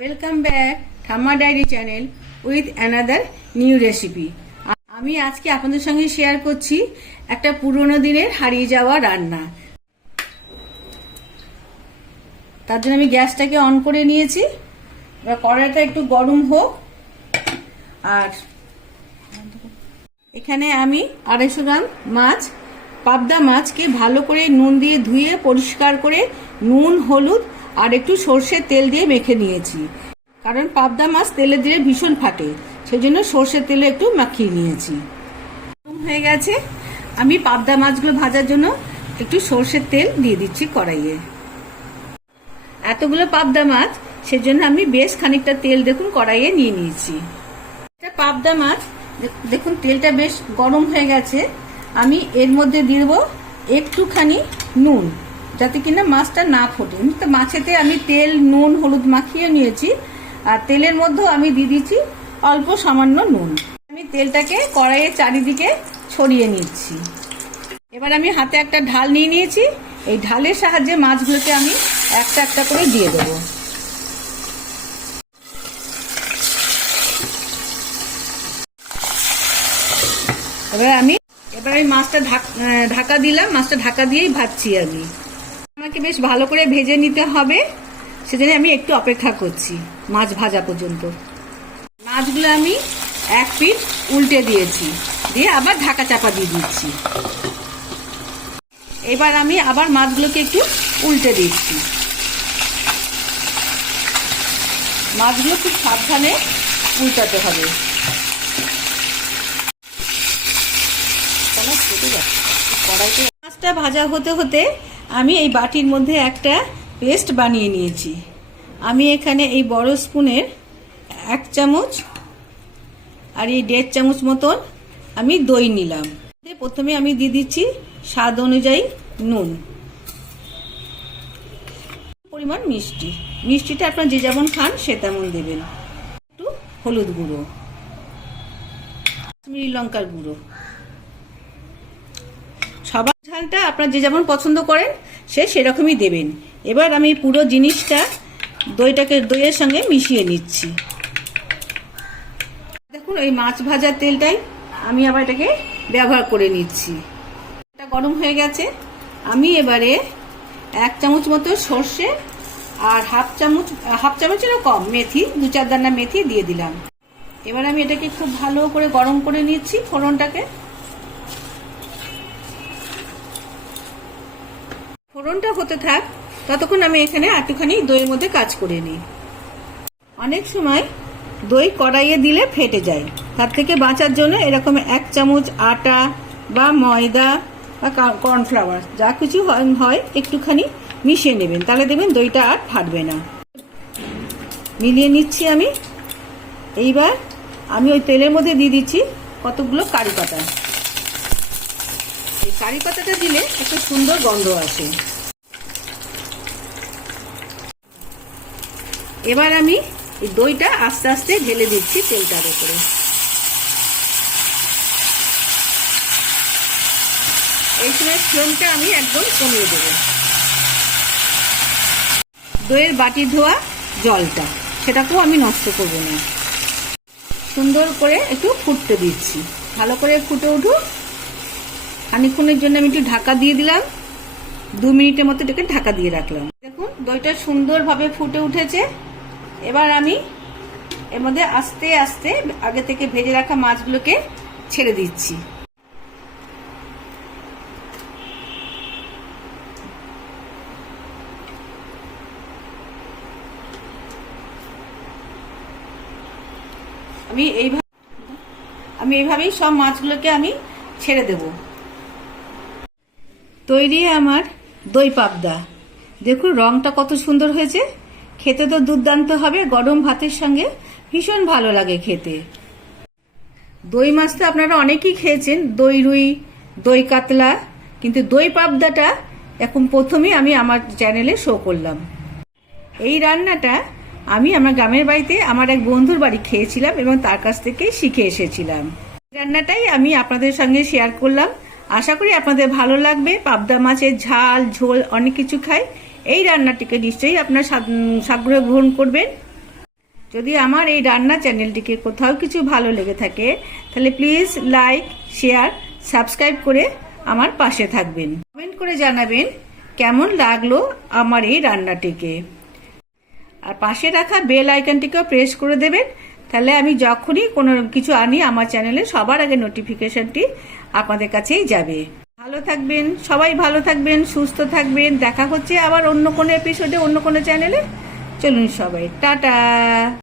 Welcome back Thamma diary channel with another new recipe. আমি আজকে আপনাদের সঙ্গে শেয়ার করছি একটা পুরনো দিনের হারিয়ে যাওয়া রান্না। তার জন্য আমি গ্যাসটাকে অন করে নিয়েছি। এবার কড়াইটা একটু গরম হোক। আর এখানে আমি 250 গ্রাম মাছ, পাবদা মাছকে ভালো করে নুন দিয়ে ধুয়ে পরিষ্কার করে নুন, হলুদ আর একটু সর্ষের তেল দিয়ে মেখে নিয়েছি। কারণ পাবদা মাছ তেলে দিলে ভীষণ ফাটে, সেজন্য সর্ষের তেলে একটু মাখিয়ে নিয়েছি। হয়ে গেছে, আমি পাবদা মাছগুলো ভাজার জন্য একটু সর্ষের তেল দিয়ে দিচ্ছি কড়াইয়ে। এতগুলো পাবদা মাছ, সেজন্য আমি বেশ খানিকটা তেল দেখুন কড়াইয়ে নিয়ে নিয়েছি। এটা পাবদা মাছ, দেখুন তেলটা বেশ গরম হয়ে গেছে। আমি এর মধ্যে দিয়ে দেবো একটুখানি নুন, যাতে কিনা মাছটা না ফোটে। তো মাছেতে আমি তেল, নুন, হলুদ মাখিয়ে নিয়েছি। আর তেলের মধ্যেও আমি দিয়ে দিচ্ছি অল্প সামান্য নুন। আমি তেলটাকে কড়াইয়ের চারিদিকে ছড়িয়ে নিচ্ছি। এবার আমি হাতে একটা ঢাল নিয়ে নিয়েছি। এই ঢালের সাহায্যে মাছগুলোকে আমি একটা একটা করে দিয়ে দেবো। এবার আমি মাছটা ঢাকা দিলাম। মাছটা ঢাকা দিয়েই ভাজছি আমি। আমাকে বেশ ভালো করে ভেজে নিতে হবে, সেজন্য আমি একটু অপেক্ষা করছি মাছ ভাজা পর্যন্ত। মাছগুলো আমি এক পিঠ উল্টে দিয়েছি, দিয়ে আবার ঢাকা চাপা দিয়ে দিচ্ছি। এবার আমি আবার মাছগুলোকে একটু উল্টে দিচ্ছি। মাছগুলো খুব সাবধানে উল্টাতে হবে। মাছটা ভাজা হতে হতে আমি এই বাটির মধ্যে একটা পেস্ট বানিয়ে নিয়েছি। আমি এখানে এই বড় স্পুনের 1 চামচ আর এই 1.5 চামচ মতন আমি দই নিলাম। প্রথমে আমি দিয়ে দিচ্ছি স্বাদ অনুযায়ী নুন, পরিমাণ মিষ্টিটা আপনারা যে যেমন খান সে তেমন দেবেন। একটু হলুদ গুঁড়ো, কাশ্মীরি লঙ্কার গুঁড়ো। সবার ঝালটা আপনারা যে যেমন পছন্দ করেন সেরকমই দেবেন। এবার আমি পুরো জিনিসটা দইয়ের সঙ্গে মিশিয়ে নিচ্ছি। দেখুন এই মাছ ভাজার তেলটাই আমি আবার এটাকে ব্যবহার করে নিচ্ছি। এটা গরম হয়ে গেছে। আমি এবারে 1 চামচ মতো সর্ষে আর হাফ চামচেরও কম মেথি, 2-4 দানা মেথি দিয়ে দিলাম। এবার আমি এটাকে খুব ভালো করে গরম করে নিচ্ছি ফোড়নটাকে। ফোড়নটা হতে থাক, ততক্ষণ আমি এখানে একটুখানি দইয়ের মধ্যে কাজ করে নিই। অনেক সময় দই কড়াইয়ে দিলে ফেটে যায়, তার থেকে বাঁচার জন্য এরকম 1 চামচ আটা বা ময়দা বা কর্নফ্লাওয়ার যা কিছু হয় একটুখানি মিশিয়ে নেবেন, তাহলে দেখবেন দইটা আর ফাটবে না। মিলিয়ে নিচ্ছি আমি। এইবার আমি ওই তেলের মধ্যে দিয়ে দিচ্ছি কতগুলো কারি পাতা। এই কারি পাতাটা দিলে একটা সুন্দর গন্ধ আসে। এবার আমি এই দইটা আস্তে আস্তে ঢেলে দিচ্ছি তেলটার উপরে। এই সময় ফ্লেমটা আমি একদম কমিয়ে দেব। দইয়ের বাটি ধোয়া জলটা, সেটাকেও আমি নষ্ট করব না। সুন্দর করে একটু ফুটতে দিচ্ছি। ভালো করে ফুটে উঠুক। খানিকক্ষণের জন্য আমি একটু ঢাকা দিয়ে দিলাম। 2 মিনিটের মতো এটাকে ঢাকা দিয়ে রাখলাম। দেখুন দইটা সুন্দরভাবে ফুটে উঠেছে। এবার আমি এর মধ্যে আস্তে আস্তে আগে থেকে ভেজে রাখা মাছগুলোকে ছেড়ে দিচ্ছি। আমি এইভাবেই সব মাছগুলোকে আমি ছেড়ে দেব। তৈরি আমার দই পাবদা। দেখুন রংটা কত সুন্দর হয়েছে। খেতে তো দুর্দান্ত হবে, গরম ভাতের সঙ্গে ভীষণ ভালো লাগে খেতে। দই মাছ তো আপনারা অনেকেই খেয়েছেন, দই রুই, দই কাতলা, কিন্তু দই পাবদাটা এখন প্রথমেই আমি আমার চ্যানেলে শো করলাম। এই রান্নাটা আমি আমার গ্রামের বাড়িতে আমার এক বন্ধুর বাড়ি খেয়েছিলাম এবং তার কাছ থেকে শিখে এসেছিলাম। রান্নাটাই আমি আপনাদের সঙ্গে শেয়ার করলাম। আশা করি আপনাদের ভালো লাগবে। পাবদা মাছের ঝাল, ঝোল অনেক কিছু খাই। এই রান্নাটিকে নিশ্চয়ই আপনারা সাগ্রহে গ্রহণ করবেন। যদি আমার এই রান্না চ্যানেলটিকে কোথাও কিছু ভালো লেগে থাকে তাহলে প্লিজ লাইক, শেয়ার, সাবস্ক্রাইব করে আমার পাশে থাকবেন। কমেন্ট করে জানাবেন কেমন লাগলো আমার এই রান্নাটিকে। আর পাশে রাখা বেল আইকনটিকেও প্রেস করে দেবেন, তাহলে আমি যখনই কোনো কিছু আনি আমার চ্যানেলে সবার আগে নোটিফিকেশনটি আপনাদের কাছেই যাবে। ভালো থাকবেন, সবাই ভালো থাকবেন, সুস্থ থাকবেন। দেখা হচ্ছে আবার অন্য কোনো এপিসোডে, অন্য কোনো চ্যানেলে। চলুন সবাই, টাটা।